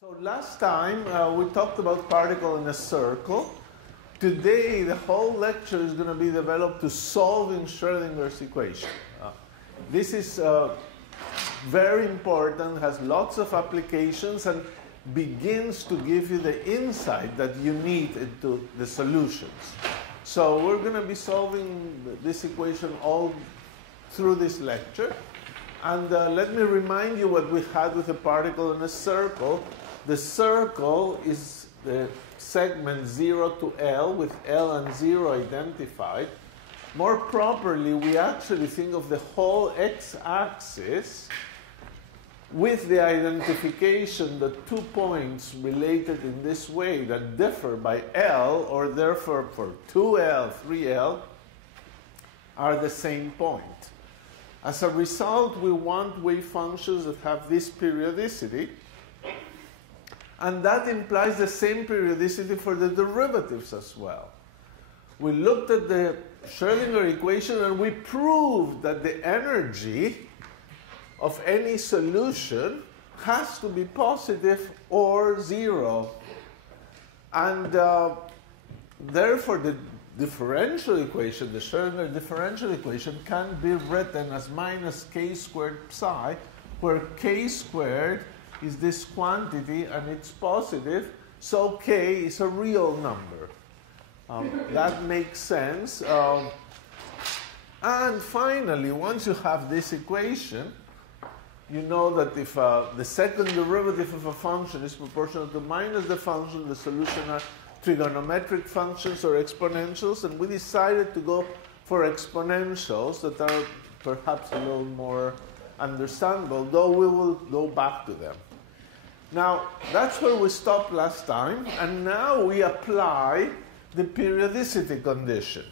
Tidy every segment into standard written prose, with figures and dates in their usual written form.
So last time we talked about particle in a circle. Today the whole lecture is going to be developed to solving Schrödinger's equation. This is very important, has lots of applications, and begins to give you the insight that you need into the solutions. So we're going to be solving this equation all through this lecture. And let me remind you what we had with a particle in a circle. The circle is the segment 0 to L with L and 0 identified. More properly, we actually think of the whole x-axis with the identification that 2 points related in this way that differ by L, or therefore for 2L, 3L, are the same point. As a result, we want wave functions that have this periodicity, and that implies the same periodicity for the derivatives as well. We looked at the Schrödinger equation and we proved that the energy of any solution has to be positive or zero. And therefore the differential equation, the Schrödinger differential equation, can be written as minus k squared psi, where k squared is this quantity and it's positive, so k is a real number. That makes sense. And finally, once you have this equation, you know that if the second derivative of a function is proportional to minus the function, the solution are trigonometric functions or exponentials, and we decided to go for exponentials that are perhaps a little more understandable, though we will go back to them. Now, that's where we stopped last time, and now we apply the periodicity condition.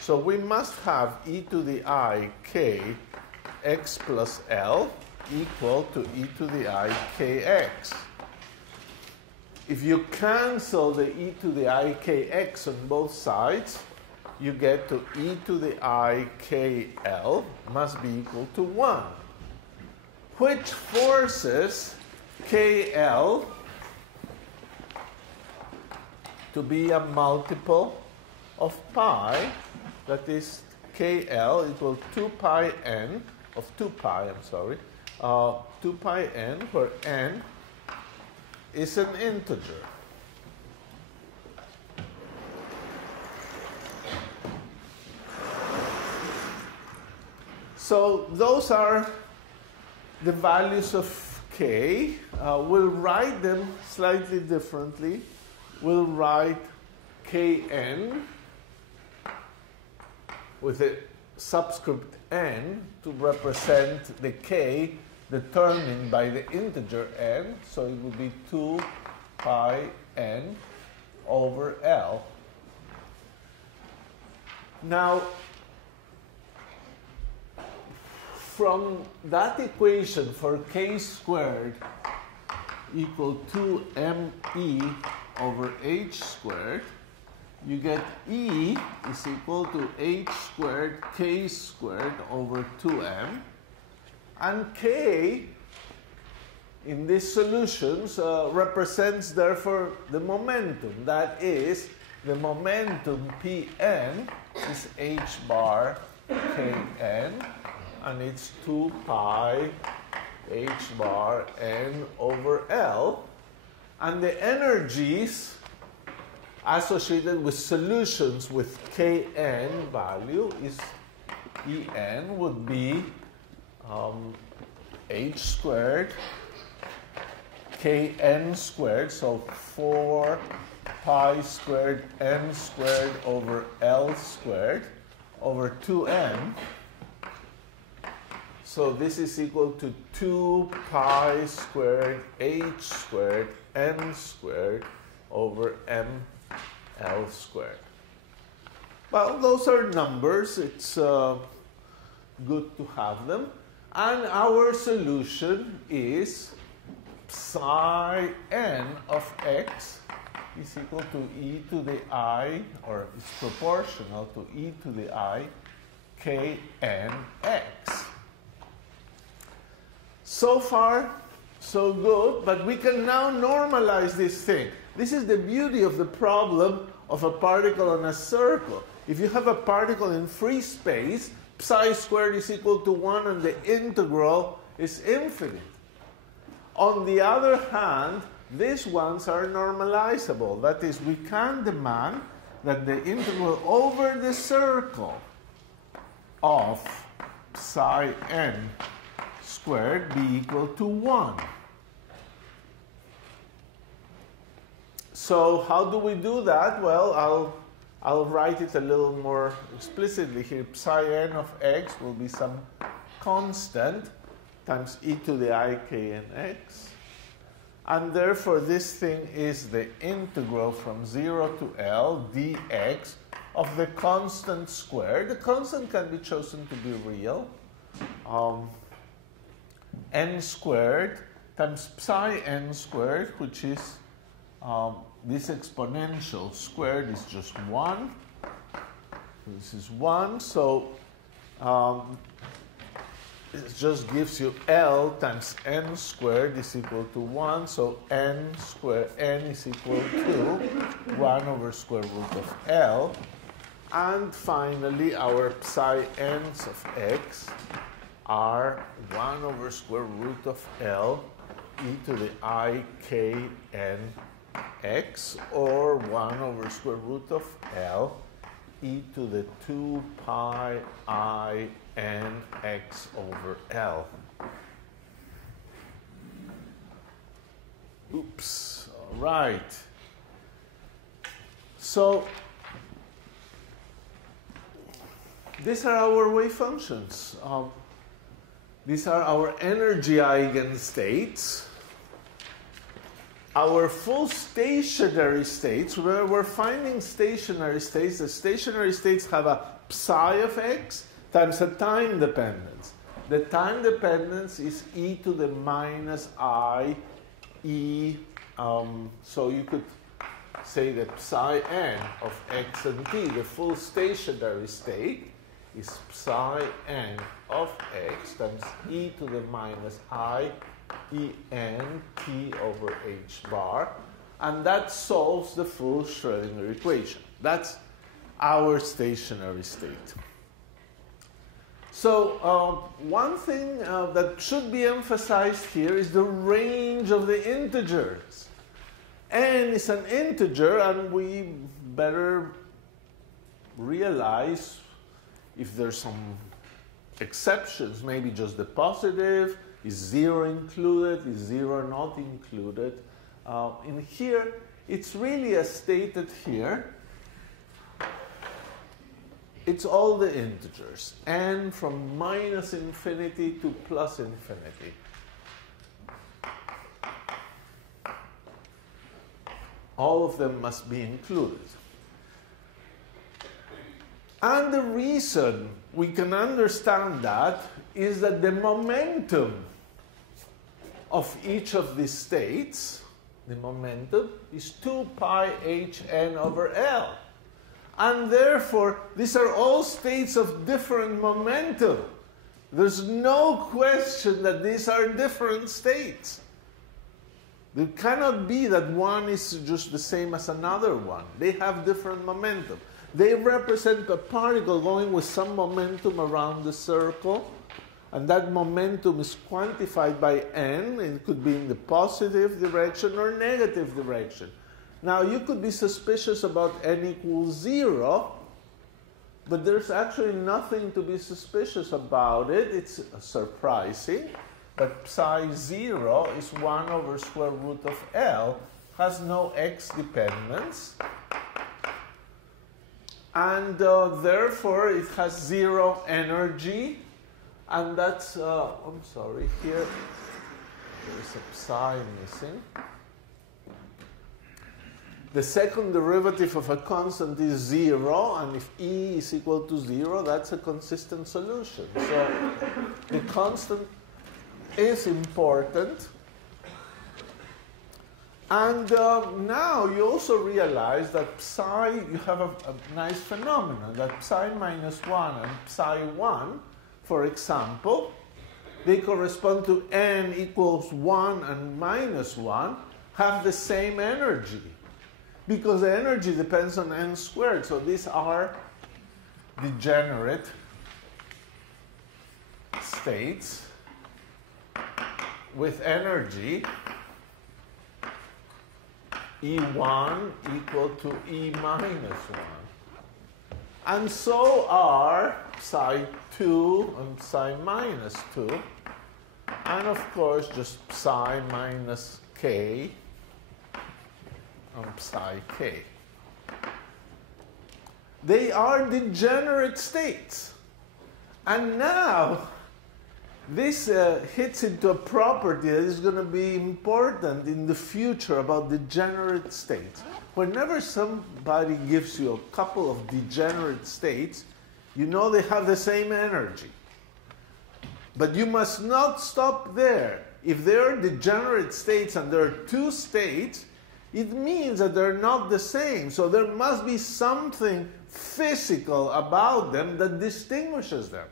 So we must have e to the I k x plus L equal to e to the I kx. If you cancel the e to the I kx on both sides, you get to e to the I kl must be equal to 1, which forces kl to be a multiple of pi, that is kl equal 2 pi n, of 2 pi, 2 pi n, where n is an integer. So those are the values of k. We'll write them slightly differently. We'll write kn with a subscript n to represent the k determined by the integer n, so it would be 2 pi n over L. Now, from that equation for k squared equal 2me over h squared, you get E is equal to h squared k squared over 2m. And k in these solutions represents, therefore, the momentum. That is, the momentum Pn is h bar kn, and it's 2 pi h bar n over L. And the energies associated with solutions with kn value is En would be h squared kn squared, so 4 pi squared n squared over L squared over 2m. So this is equal to 2 pi squared h squared n squared over m L squared. Well, those are numbers. It's good to have them. And our solution is psi n of x is equal to e to the I, or is proportional to e to the I kn x. So far, So good, but we can now normalize this thing. This is the beauty of the problem of a particle on a circle. If you have a particle in free space, psi squared is equal to 1 and the integral is infinite. On the other hand, these ones are normalizable. That is, we can demand that the integral over the circle of psi n squared be equal to 1. So how do we do that? Well, I'll write it a little more explicitly here. Psi n of x will be some constant times e to the I k n x. And therefore, this thing is the integral from 0 to L dx of the constant squared. The constant can be chosen to be real. N squared times psi n squared, which is this exponential squared is just 1. This is 1. So it just gives you L times n squared is equal to 1. So n is equal to 1 over square root of L. And finally, our psi n's of x are 1 over square root of L e to the I k n x, or 1 over square root of L e to the 2 pi I n x over L. Oops. All right. So these are our wave functions. These are our energy eigenstates. Our full stationary states, where we're finding stationary states, the stationary states have a psi of x times a time dependence. The time dependence is e to the minus I e. So you could say that psi n of x and t, the full stationary state, is psi n of x times e to the minus I e n t over h bar, and that solves the full Schrödinger equation. That's our stationary state. So one thing that should be emphasized here is the range of the integers. N is an integer, and we better realize if there's some exceptions, maybe just the positive. Is 0 included? Is 0 not included? In here, it's really as stated here. It's all the integers, n from minus infinity to plus infinity. All of them must be included. And the reason we can understand that is that the momentum of each of these states, the momentum, is 2 pi h n over L. And therefore, these are all states of different momentum. There's no question that these are different states. There cannot be that one is just the same as another one. They have different momentum. They represent a particle going with some momentum around the circle, and that momentum is quantified by n. It could be in the positive direction or negative direction. Now, you could be suspicious about n equals 0, but there's actually nothing to be suspicious about it. It's surprising, but psi 0 is 1 over square root of L, has no x dependence, and therefore it has 0 energy, and that's, I'm sorry, here there's a psi missing. The second derivative of a constant is 0, and if E is equal to 0, that's a consistent solution. So the constant is important. And now you also realize that psi, you have a nice phenomenon, that psi minus 1 and psi 1, for example, they correspond to n equals 1 and minus 1, have the same energy. Because the energy depends on n squared. So these are degenerate states with energy E1 equal to E minus 1. And so are psi 2 and psi minus 2. And of course, just psi minus k and psi k. They are degenerate states. And now, this hits into a property that is going to be important in the future about degenerate states. Whenever somebody gives you a couple of degenerate states, you know they have the same energy. But you must not stop there. If there are degenerate states and there are two states, it means that they're not the same. So there must be something physical about them that distinguishes them.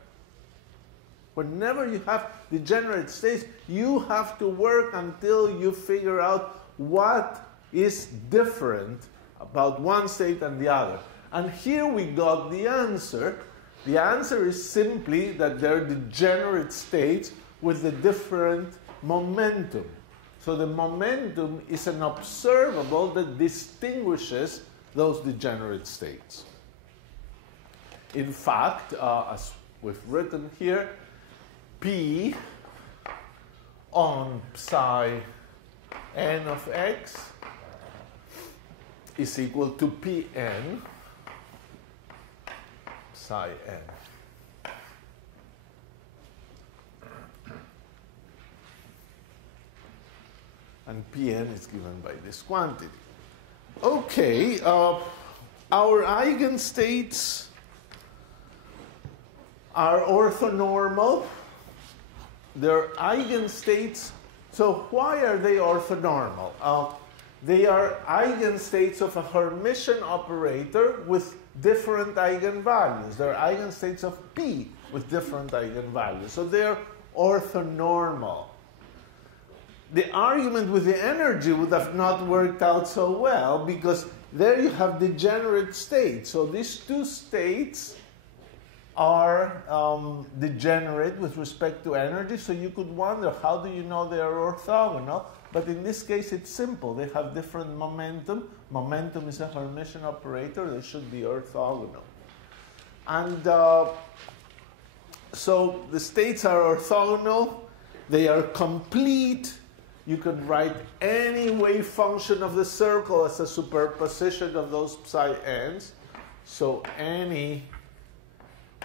Whenever you have degenerate states, you have to work until you figure out what is different about one state and the other. And here we got the answer. The answer is simply that they're degenerate states with a different momentum. So the momentum is an observable that distinguishes those degenerate states. In fact, as we've written here, P on psi n of x is equal to Pn psi n. And Pn is given by this quantity. Okay, our eigenstates are orthonormal. They're eigenstates. So why are they orthonormal? They are eigenstates of a Hermitian operator with different eigenvalues. They're eigenstates of P with different eigenvalues. So they're orthonormal. The argument with the energy would have not worked out so well because there you have degenerate states. So these two states are degenerate with respect to energy. So you could wonder, how do you know they are orthogonal? But in this case, it's simple. They have different momentum. Momentum is a Hermitian operator. They should be orthogonal. And so the states are orthogonal. They are complete. You could write any wave function of the circle as a superposition of those psi n's. So any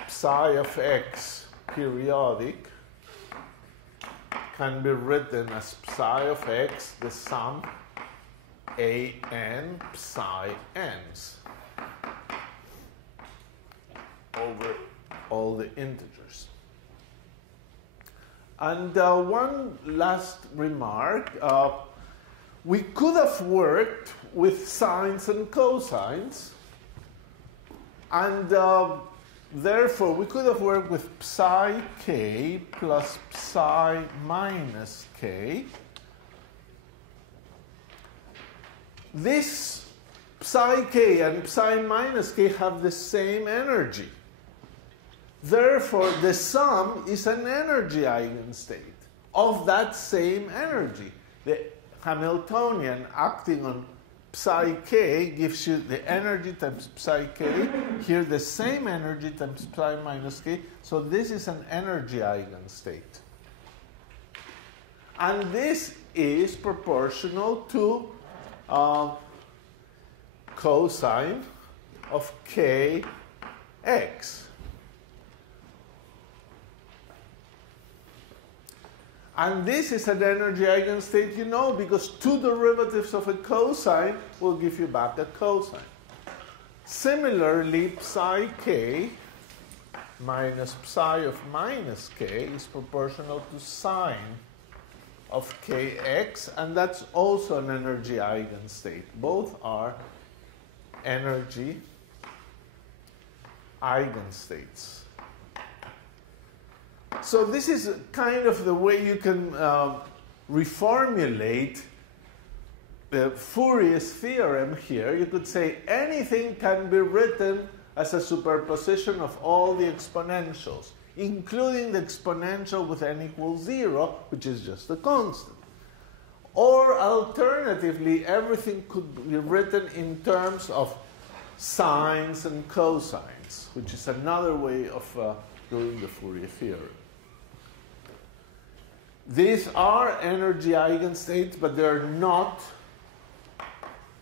psi of x periodic can be written as psi of x, the sum a n psi n's over all the integers. And one last remark. We could have worked with sines and cosines. And therefore, we could have worked with psi k plus psi minus k. This psi k and psi minus k have the same energy. Therefore, the sum is an energy eigenstate of that same energy. The Hamiltonian acting on psi k gives you the energy times psi k. Here, the same energy times psi minus k. So this is an energy eigenstate. And this is proportional to cosine of kx. And this is an energy eigenstate, you know, because two derivatives of a cosine will give you back a cosine. Similarly, psi k minus psi of minus k is proportional to sine of kx, and that's also an energy eigenstate. Both are energy eigenstates. So this is kind of the way you can reformulate the Fourier's theorem here. You could say anything can be written as a superposition of all the exponentials, including the exponential with n equals 0, which is just a constant. Or alternatively, everything could be written in terms of sines and cosines, which is another way of doing the Fourier theorem. These are energy eigenstates, but they're not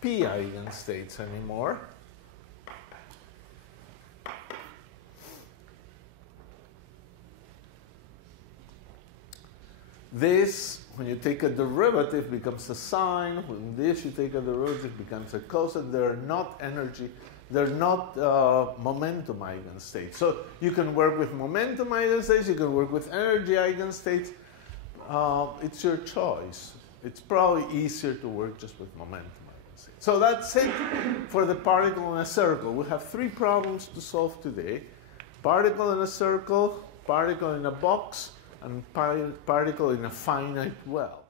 p eigenstates anymore. This, when you take a derivative, becomes a sine. When this, you take a derivative, becomes a cosine. They're not energy. They're not momentum eigenstates. So you can work with momentum eigenstates. You can work with energy eigenstates. It's your choice. It's probably easier to work just with momentum eigenstates. So that's it for the particle in a circle. We have 3 problems to solve today. Particle in a circle, particle in a box, and particle in a finite well.